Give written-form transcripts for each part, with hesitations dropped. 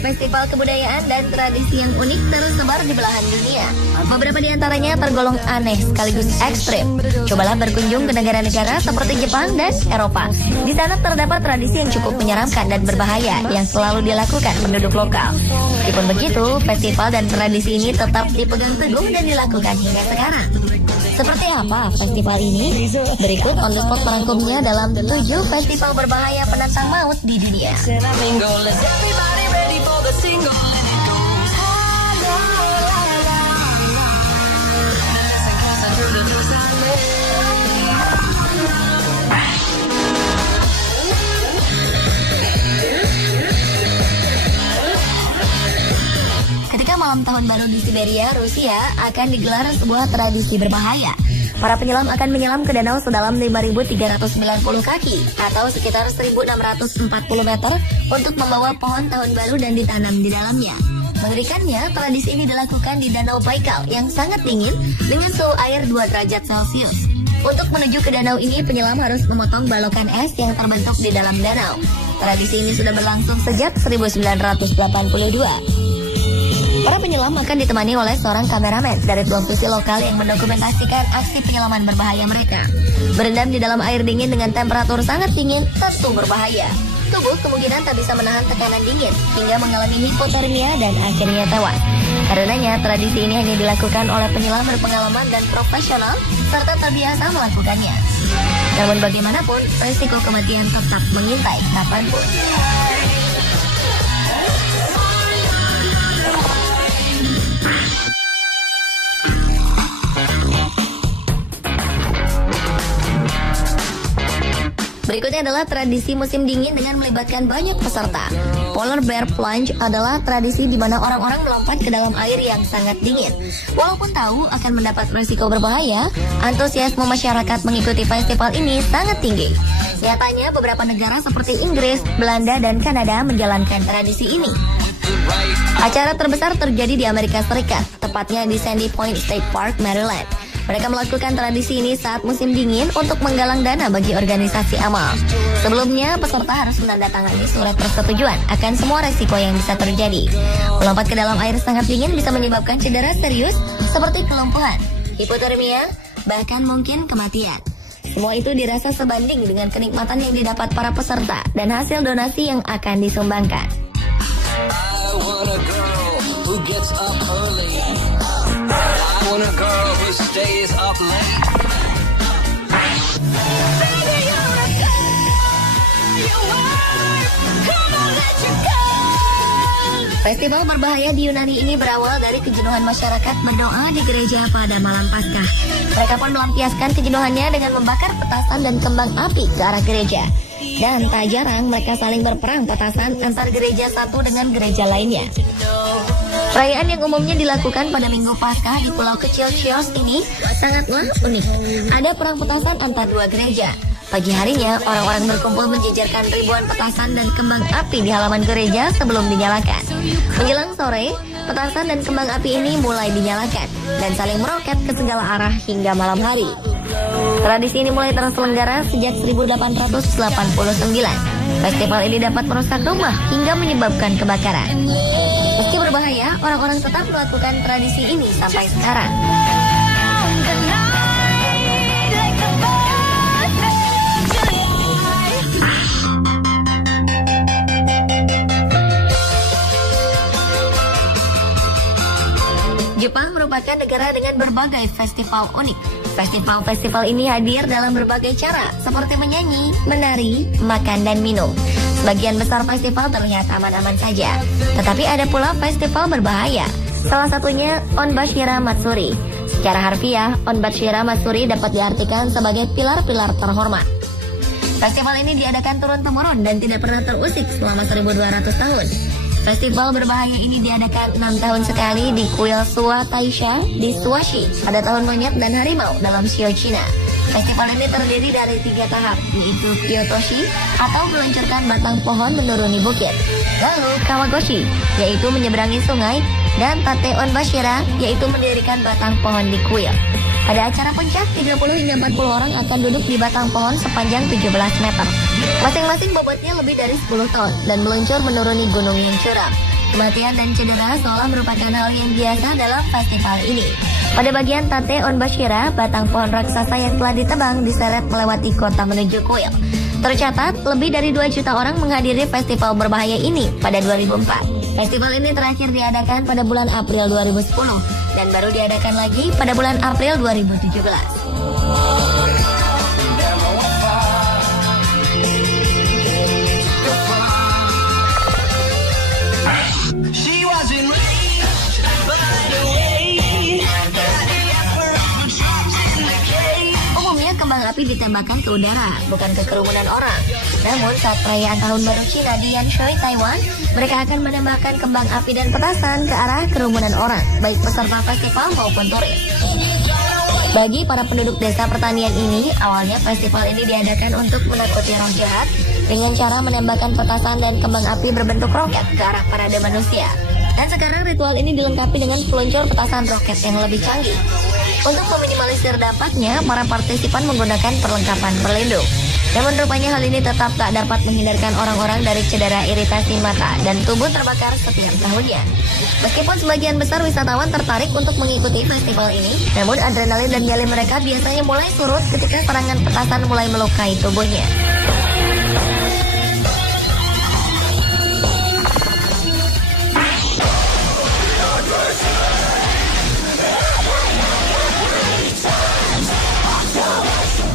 festival kebudayaan dan tradisi yang unik tersebar di belahan dunia. Beberapa di antaranya tergolong aneh sekaligus ekstrim. Cobalah berkunjung ke negara-negara seperti Jepang dan Eropa. Di sana terdapat tradisi yang cukup menyeramkan dan berbahaya yang selalu dilakukan penduduk lokal. Meskipun begitu, festival dan tradisi ini tetap dipegang teguh dan dilakukan hingga sekarang. Seperti apa festival ini? Berikut on the spot merangkumnya dalam 7 festival berbahaya penantang maut di dunia. Ketika malam tahun baru di Siberia, Rusia, akan digelar sebuah tradisi berbahaya. Para penyelam akan menyelam ke danau sedalam 5.390 kaki atau sekitar 1.640 meter untuk membawa pohon tahun baru dan ditanam di dalamnya. Mengerikannya, tradisi ini dilakukan di Danau Baikal yang sangat dingin dengan suhu air 2 derajat Celcius. Untuk menuju ke danau ini, penyelam harus memotong balokan es yang terbentuk di dalam danau. Tradisi ini sudah berlangsung sejak 1982. Para penyelam akan ditemani oleh seorang kameramen dari televisi lokal yang mendokumentasikan aksi penyelaman berbahaya mereka. Berendam di dalam air dingin dengan temperatur sangat dingin tentu berbahaya. Tubuh kemungkinan tak bisa menahan tekanan dingin hingga mengalami hipotermia dan akhirnya tewas. Karenanya, tradisi ini hanya dilakukan oleh penyelam berpengalaman dan profesional serta terbiasa melakukannya. Namun bagaimanapun, risiko kematian tetap mengintai kapanpun. Berikutnya adalah tradisi musim dingin dengan melibatkan banyak peserta. Polar Bear Plunge adalah tradisi di mana orang-orang melompat ke dalam air yang sangat dingin. Walaupun tahu akan mendapat risiko berbahaya, antusiasme masyarakat mengikuti festival ini sangat tinggi. Nyatanya, beberapa negara seperti Inggris, Belanda, dan Kanada menjalankan tradisi ini. Acara terbesar terjadi di Amerika Serikat, tepatnya di Sandy Point State Park, Maryland. Mereka melakukan tradisi ini saat musim dingin untuk menggalang dana bagi organisasi amal. Sebelumnya, peserta harus menandatangani surat persetujuan akan semua resiko yang bisa terjadi. Melompat ke dalam air sangat dingin bisa menyebabkan cedera serius seperti kelumpuhan, hipotermia, bahkan mungkin kematian. Semua itu dirasa sebanding dengan kenikmatan yang didapat para peserta dan hasil donasi yang akan disumbangkan. I want a girl who gets up early. I want a girl who stays up late. Baby, you're a girl, you are. Come on, let you go. Festival berbahaya di Yunani ini berawal dari kejenuhan masyarakat berdoa di gereja pada malam Paskah. Mereka pun melampiaskan kejenuhannya dengan membakar petasan dan kembang api ke arah gereja. Dan tak jarang mereka saling berperang petasan antar gereja satu dengan gereja lainnya. Perayaan yang umumnya dilakukan pada Minggu Paskah di pulau kecil Chios ini sangatlah unik. Ada perang petasan antar dua gereja. Pagi harinya, orang-orang berkumpul menjejerkan ribuan petasan dan kembang api di halaman gereja sebelum dinyalakan. Menjelang sore, petasan dan kembang api ini mulai dinyalakan dan saling meroket ke segala arah hingga malam hari. Tradisi ini mulai terselenggara sejak 1889. Festival ini dapat merusak rumah hingga menyebabkan kebakaran. Meski berbahaya, orang-orang tetap melakukan tradisi ini sampai sekarang. Jepang merupakan negara dengan berbagai festival unik. Festival-festival ini hadir dalam berbagai cara, seperti menyanyi, menari, makan, dan minum. Sebagian besar festival terlihat aman-aman saja, tetapi ada pula festival berbahaya. Salah satunya Onbashira Matsuri. Secara harfiah, Onbashira Matsuri dapat diartikan sebagai pilar-pilar terhormat. Festival ini diadakan turun-temurun dan tidak pernah terusik selama 1200 tahun. Festival berbahaya ini diadakan 6 tahun sekali di kuil Sua Taisha di Suashi pada tahun monyet dan harimau dalam Shio Cina. Festival ini terdiri dari 3 tahap, yaitu Kyotoshi atau meluncurkan batang pohon menuruni bukit, lalu Kawagoshi yaitu menyeberangi sungai, dan Tate Onbashira yaitu mendirikan batang pohon di kuil. Pada acara puncak, 30 hingga 40 orang akan duduk di batang pohon sepanjang 17 meter. Masing-masing bobotnya lebih dari 10 ton dan meluncur menuruni gunung yang curam. Kematian dan cedera seolah merupakan hal yang biasa dalam festival ini. Pada bagian Tate On Bashira, batang pohon raksasa yang telah ditebang diseret melewati kota menuju kuil. Tercatat, lebih dari 2 juta orang menghadiri festival berbahaya ini pada 2004. Festival ini terakhir diadakan pada bulan April 2010 dan baru diadakan lagi pada bulan April 2017. Kembang api ditembakkan ke udara, bukan ke kerumunan orang. Namun saat perayaan Tahun Baru Cina di Yanshui, Taiwan, mereka akan menembakkan kembang api dan petasan ke arah kerumunan orang, baik peserta festival maupun turis. Bagi para penduduk desa pertanian ini, awalnya festival ini diadakan untuk menakuti roh jahat dengan cara menembakkan petasan dan kembang api berbentuk roket ke arah parade manusia. Dan sekarang ritual ini dilengkapi dengan peluncur petasan roket yang lebih canggih. Untuk meminimalisir dampaknya, para partisipan menggunakan perlengkapan berlindung. Namun rupanya hal ini tetap tak dapat menghindarkan orang-orang dari cedera iritasi mata dan tubuh terbakar setiap tahunnya. Meskipun sebagian besar wisatawan tertarik untuk mengikuti festival ini, namun adrenalin dan nyali mereka biasanya mulai surut ketika serangan petasan mulai melukai tubuhnya.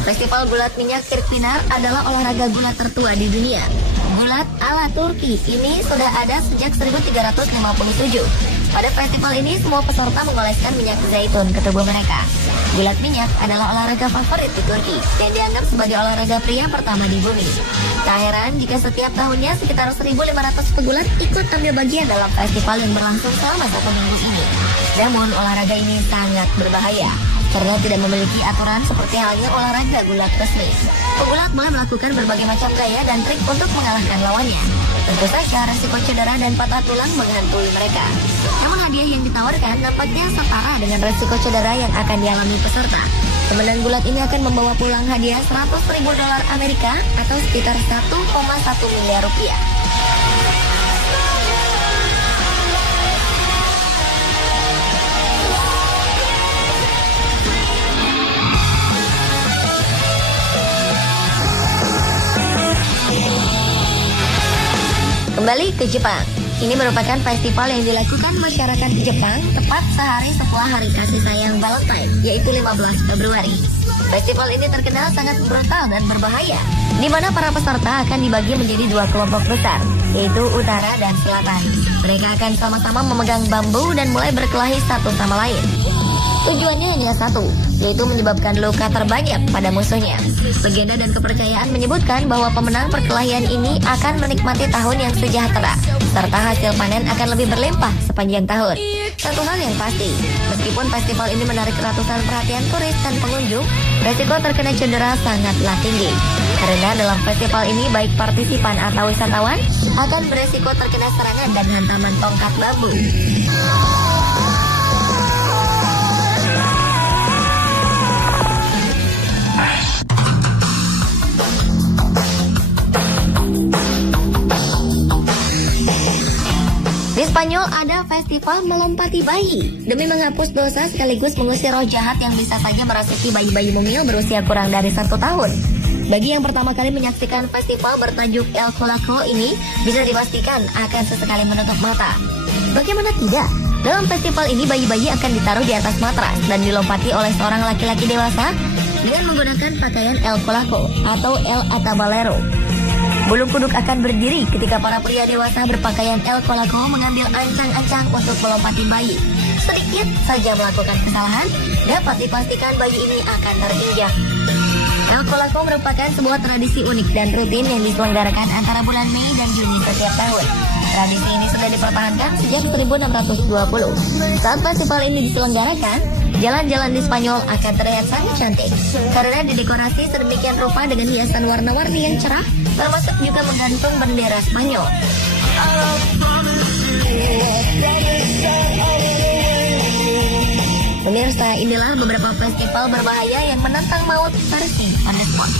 Festival gulat minyak Kirkpinar adalah olahraga gulat tertua di dunia. Gulat ala Turki ini sudah ada sejak 1357. Pada festival ini, semua peserta mengoleskan minyak zaitun ke tubuh mereka. Gulat minyak adalah olahraga favorit di Turki dan dianggap sebagai olahraga pria pertama di bumi. Tak heran jika setiap tahunnya sekitar 1.500 pegulat ikut ambil bagian dalam festival yang berlangsung selama 1 minggu ini. Namun, olahraga ini sangat berbahaya karena tidak memiliki aturan seperti halnya olahraga gulat resmi. Pegulat boleh melakukan berbagai macam gaya dan trik untuk mengalahkan lawannya. Tentu saja resiko cedera dan patah tulang menghantui mereka. Namun hadiah yang ditawarkan nampaknya setara dengan resiko cedera yang akan dialami peserta. Pemenang gulat ini akan membawa pulang hadiah $100.000 Amerika atau sekitar 1,1 miliar rupiah. Kembali ke Jepang. Ini merupakan festival yang dilakukan masyarakat Jepang tepat sehari setelah Hari Kasih Sayang Valentine, yaitu 15 Februari. Festival ini terkenal sangat brutal dan berbahaya, di mana para peserta akan dibagi menjadi 2 kelompok besar, yaitu utara dan selatan. Mereka akan sama-sama memegang bambu dan mulai berkelahi satu sama lain. Tujuannya hanya satu, yaitu menyebabkan luka terbanyak pada musuhnya. Legenda dan kepercayaan menyebutkan bahwa pemenang perkelahian ini akan menikmati tahun yang sejahtera, serta hasil panen akan lebih berlimpah sepanjang tahun. Satu hal yang pasti, meskipun festival ini menarik ratusan perhatian turis dan pengunjung, resiko terkena cedera sangatlah tinggi. Karena dalam festival ini baik partisipan atau wisatawan akan beresiko terkena serangan dan hantaman tongkat bambu. Di Spanyol ada festival melompati bayi demi menghapus dosa sekaligus mengusir roh jahat yang bisa saja merasuki bayi-bayi mumil berusia kurang dari 1 tahun. Bagi yang pertama kali menyaksikan festival bertajuk El Colaco ini, bisa dipastikan akan sesekali menutup mata. Bagaimana tidak? Dalam festival ini bayi-bayi akan ditaruh di atas matras dan dilompati oleh seorang laki-laki dewasa dengan menggunakan pakaian El Colaco atau El Atabalero. Bulu kuduk akan berdiri ketika para pria dewasa berpakaian El Colaco mengambil ancang-ancang untuk melompati bayi. Sedikit saja melakukan kesalahan, dapat dipastikan bayi ini akan terinjak. El Colaco merupakan sebuah tradisi unik dan rutin yang diselenggarakan antara bulan Mei dan Juni setiap tahun. Tradisi ini sudah dipertahankan sejak 1620. Saat festival ini diselenggarakan, jalan-jalan di Spanyol akan terlihat sangat cantik karena didekorasi sedemikian rupa dengan hiasan warna-warni yang cerah, termasuk juga menggantung bendera Spanyol. Pemirsa, inilah beberapa festival berbahaya yang menantang maut versi on the spot.